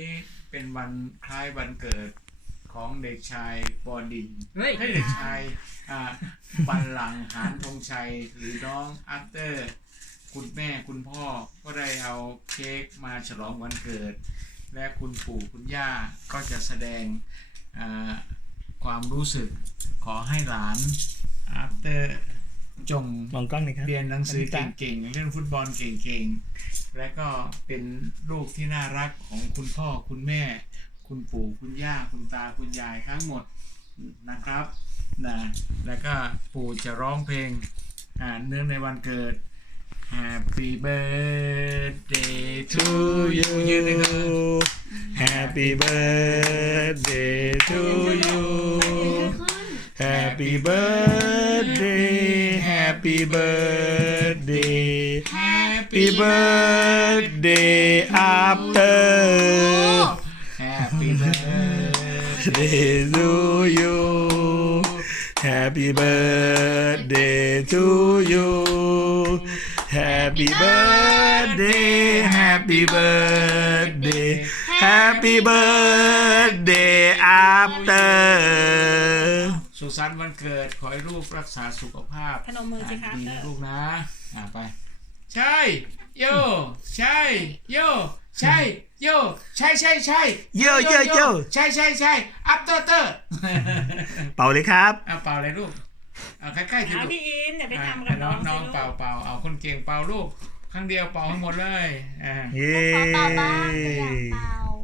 นี้เป็นวันคล้ายวันเกิดของเด็กชายบอดินเฮ้ยให้เด็กชายอ่าบันหลังหานธงชัยหรือน้องอัตเตอร์ คุณแม่คุณพ่อก็ได้เอาเค้กมาฉลองวันเกิด และคุณปู่คุณย่าก็จะแสดงอ่าความรู้สึกขอให้หลานอัตเตอร์ จงมองกล้องหน่อยครับเรียนหนังสือเก่งๆเล่นฟุตบอลเก่งๆ และก็เป็นลูกที่น่ารักของคุณพ่อคุณแม่ คุณปู่คุณย่าคุณตาคุณยายทั้งหมดนะครับนะแล้วก็ปู่จะร้องเพลงอ่าเนื่องในวันเกิด Happy birthday to you ยืนเลยครับ Happy birthday to you Happy birthday Happy birthday. Happy birthday after Happy birthday to you. Happy birthday to you. Happy birthday Happy birthday. Happy birthday after สุขสันต์วันเกิด ขอให้ลูกรักษาสุขภาพพนมมือสิคะดีเตอนะร์ลูกนะอ่าไป ใช่โยใช่โยใช่โยใช่ใช่ใช่โยโยโยใช่ใช่ใช่อัพเตอร์เตอร์เป่าเลยครับเอาเป่าเลยลูกเอาใกล้ๆสิเอาลูกพี่อินอย่าไปอะทำกับน้น้อองงน้องสิลูกเป่าเป่าเอาคนเก่งเป่าลูกครั้งเดียวเป่าให้หมดเลยอ่า เย้ ขอเป่าบ้างอยากเป่า